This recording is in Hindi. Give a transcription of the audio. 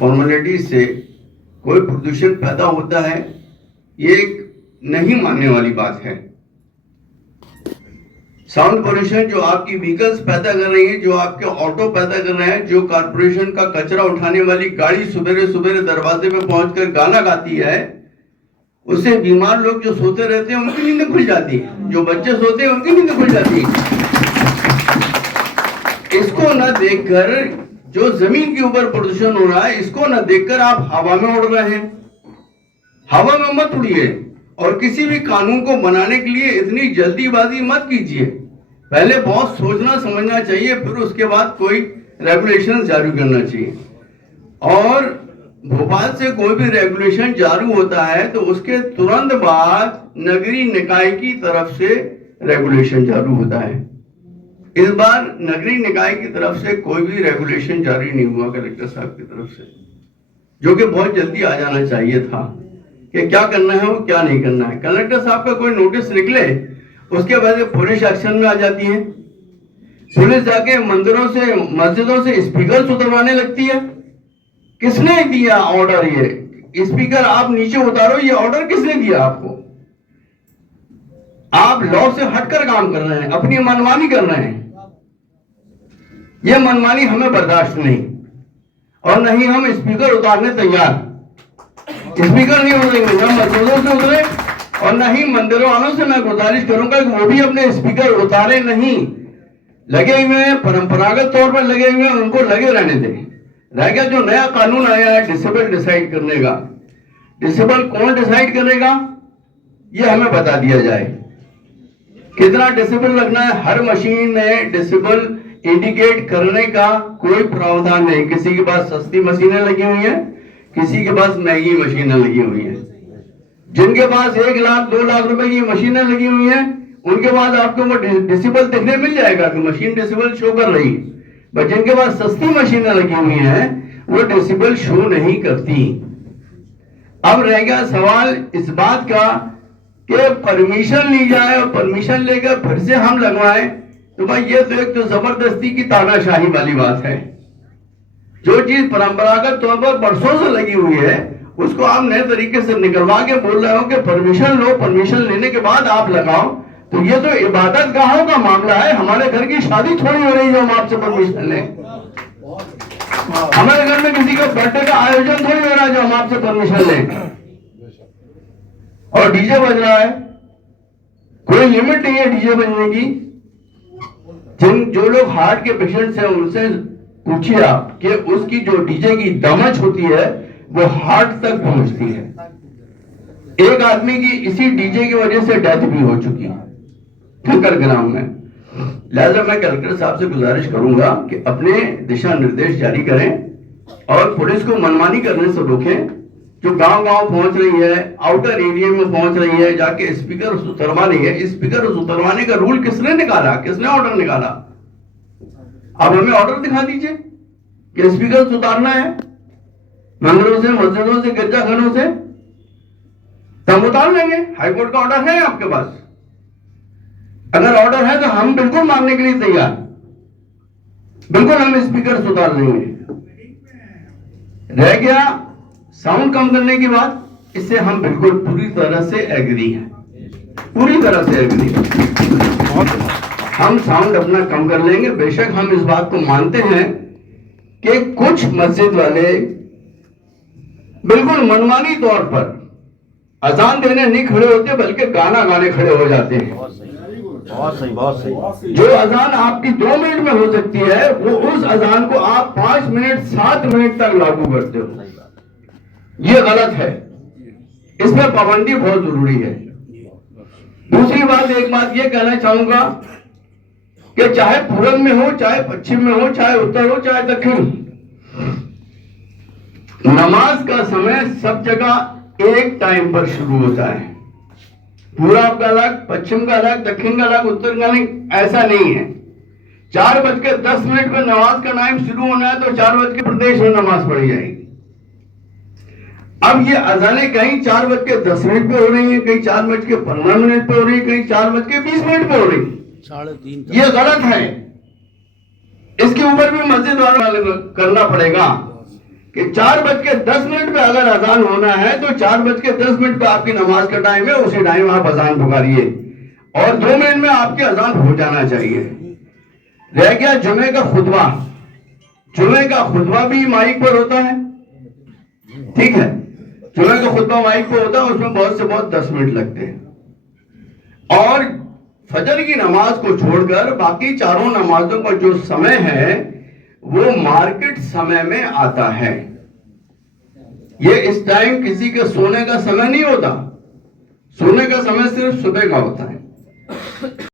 फॉर्मेलिटी से कोई प्रदूषण पैदा होता है, ये एक नहीं मानने वाली बात है। साउंड पोल्यूशन जो आपकी व्हीकल्स पैदा कर रही है, जो आपके ऑटो पैदा कर रहे हैं, जो कारपोरेशन का कचरा उठाने वाली गाड़ी सुबेरे सुबेरे दरवाजे पे पहुंचकर गाना गाती है, उससे बीमार लोग जो सोते रहते हैं उनकी नींद खुल जाती है, जो बच्चे सोते हैं उनकी नींद खुल जाती है। इसको न देखकर जो जमीन के ऊपर प्रदूषण हो रहा है, इसको न देखकर आप हवा में उड़ रहे हैं। हवा में मत उड़िए और किसी भी कानून को बनाने के लिए इतनी जल्दीबाजी मत कीजिए। पहले बहुत सोचना समझना चाहिए, फिर उसके बाद कोई रेगुलेशन जारी करना चाहिए। और भोपाल से कोई भी रेगुलेशन जारी होता है तो उसके तुरंत बाद नगरीय निकाय की तरफ से रेगुलेशन जारी होता है। इस बार नगरीय निकाय की तरफ से कोई भी रेगुलेशन जारी नहीं हुआ कलेक्टर साहब की तरफ से, जो कि बहुत जल्दी आ जाना चाहिए था कि क्या करना है और क्या नहीं करना है। कलेक्टर साहब का कोई नोटिस निकले, उसके बाद पुलिस एक्शन में आ जाती है। पुलिस जाके मंदिरों से मस्जिदों से स्पीकर उतरवाने लगती है। किसने दिया ऑर्डर? ये स्पीकर आप नीचे उतारो, ये ऑर्डर किसने दिया आपको? आप लॉ से हटकर काम कर रहे हैं, अपनी मनमानी कर रहे हैं। ये मनमानी हमें बर्दाश्त नहीं, और नहीं हम स्पीकर उतारने तैयार। स्पीकर नहीं उतरेंगे, न मस्जिदों से उतरे और न ही मंदिरों वालों से मैं गुजारिश करूंगा कि वो भी अपने स्पीकर उतारे नहीं। लगे हुए हैं, परंपरागत तौर पर लगे हुए हैं, उनको लगे रहने दें। रह गया जो नया कानून आया है डिसेबल डिसाइड करने का, डिसेबल कौन डिसाइड करेगा ये हमें बता दिया जाए। कितना डिसेबल लगना है, हर मशीन में डिसेबल इंडिकेट करने का कोई प्रावधान नहीं। किसी के पास सस्ती मशीनें लगी हुई हैं, किसी के पास महंगी मशीनें लगी हुई हैं। जिनके पास 1 लाख 2 लाख रुपए की मशीनें लगी हुई हैं, उनके पास आपको वो डिसेबल देखने मिल जाएगा कि मशीन डिसेबल शो कर रही है। बट जिनके पास सस्ती मशीनें लगी हुई हैं, वो डिसेबल शो नहीं करती। अब रह गया सवाल इस बात का कि परमिशन ली जाए और परमिशन लेकर फिर से हम लगवाएं, तो भाई ये तो एक तो जबरदस्ती की तानाशाही वाली बात है। जो चीज परंपरागत तौर पर बरसों से लगी हुई है, उसको आप नए तरीके से निकलवा के बोल रहे हो कि परमिशन लो, परमिशन लेने के बाद आप लगाओ। तो ये तो इबादत गाहों का मामला है। हमारे घर की शादी थोड़ी हो रही है जो हम आपसे परमिशन लें। हमारे घर में किसी का बर्थडे का आयोजन थोड़ी हो रहा है जो हम आपसे परमिशन लें। और डीजे बज रहा है, कोई लिमिट नहीं है डीजे बजने की। जो लोग हार्ट के पेशेंट्स हैं उनसे पूछिए आप कि उसकी जो डीजे की दमच होती है वो हार्ट तक पहुंचती है। एक आदमी की इसी डीजे की वजह से डेथ भी हो चुकी है ठक्कर ग्राम में। लिहाजा मैं कलेक्टर साहब से गुजारिश करूंगा कि अपने दिशा निर्देश जारी करें और पुलिस को मनमानी करने से रोकें। जो गांव गांव पहुंच रही है, आउटर एरिया में पहुंच रही है, जाके स्पीकर उतरवा रही है। स्पीकर उतरवाने का रूल किसने निकाला? किसने ऑर्डर निकाला? आप हमें ऑर्डर दिखा दीजिए कि स्पीकर उतारना है मंदिरों से, मस्जिदों से, गिरजाघरों से, तब उतार लेंगे। हाईकोर्ट का ऑर्डर है आपके पास? अगर ऑर्डर है तो हम बिल्कुल मानने के लिए तैयार, बिल्कुल हम स्पीकर उतार लेंगे। रह गया साउंड कम करने की बात, इससे हम बिल्कुल पूरी तरह से एग्री हैं, पूरी तरह से एग्री हैं। हम साउंड अपना कम कर लेंगे। बेशक हम इस बात को मानते हैं कि कुछ मस्जिद वाले बिल्कुल मनमानी तौर पर अजान देने नहीं खड़े होते बल्कि गाना गाने खड़े हो जाते हैं। बहुत सही, बहुत सही। जो अजान आपकी 2 मिनट में हो सकती है, वो उस अजान को आप 5 मिनट 7 मिनट तक लागू करते हो। ये गलत है, इसमें पाबंदी बहुत जरूरी है। दूसरी बात, एक बात ये कहना चाहूंगा कि चाहे पूरब में हो, चाहे पश्चिम में हो, चाहे उत्तर हो, चाहे दक्षिण, नमाज का समय सब जगह एक टाइम पर शुरू होता है। पूरब का अलग, पश्चिम का अलग, दक्षिण का अलग, उत्तर का अलग, ऐसा नहीं है। 4:10 पर नमाज का टाइम शुरू होना है तो 4 प्रदेश में नमाज पढ़ी जाएगी। अब ये अजाने कहीं 4:10 पे हो रही है, कहीं 4:15 पे हो रही है, कहीं 4:20 पे हो रही है। 3:30 ये गलत है। इसके ऊपर भी मस्जिद वालों करना पड़ेगा। कि 4:10 पे अगर अजान होना है तो 4:10 पे आपकी नमाज का टाइम है, उसी टाइम आप अजान पुकारिए और 2 मिनट में आपकी अजान हो जाना चाहिए। रह गया जुमे का खुतबा। जुमे का खुतबा भी माइक पर होता है, ठीक है। जुमे का खुतबा माइक पर होता है, उसमें बहुत से बहुत 10 मिनट लगते हैं। और फजर की नमाज को छोड़कर बाकी चारों नमाजों का जो समय है वो मार्केट समय में आता है। ये इस टाइम किसी के सोने का समय नहीं होता, सोने का समय सिर्फ सुबह का होता है।